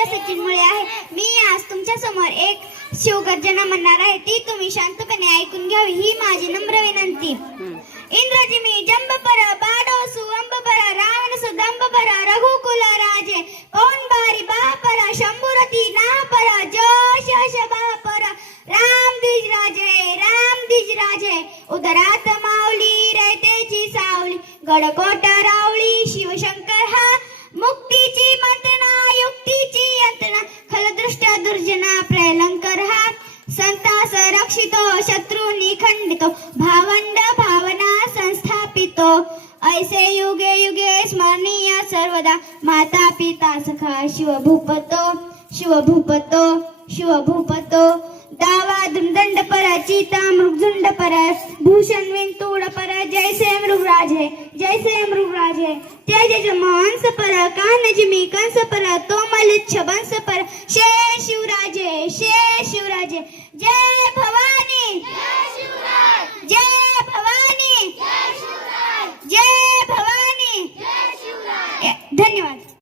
आर्य सचिन मुळे आहे. मी आज तुमच्या समोर एक शिवगर्जना म्हणणार आहे. ती तुम्ही शांतपणे ऐकून घ्यावी ही माझी नम्र विनंती. इंद्रजिमी जंबपर बाडोसु अंबपर रावण सुदंबपर रघुकुल राजे कौन बारी बापर शंभुरती नापर जोश शबापर राम द्विज राजे उदरात माऊली रयतेची सावली गडकोट रावळी शिवशंकर हा मुक्तीची मंतना युक्तीची यंत्रणा खलदृष्ट दुर्जना प्रलंकर हा संतास रक्षितो शत्रु निखंडितो भावंड भावना संस्थापितो ऐसे युगे युगे स्मरणीय सर्वदा माता पिता सखा शिवभूपतो दावा दंड पर चिता मृगझुंड पर भूषण विंतूड पर जैसे मृगराजे तेज मांस पर कान जिमी कंस पर तोमल छबंस पर शेष शिवराजे जय भवानी जय भवानी धन्यवाद.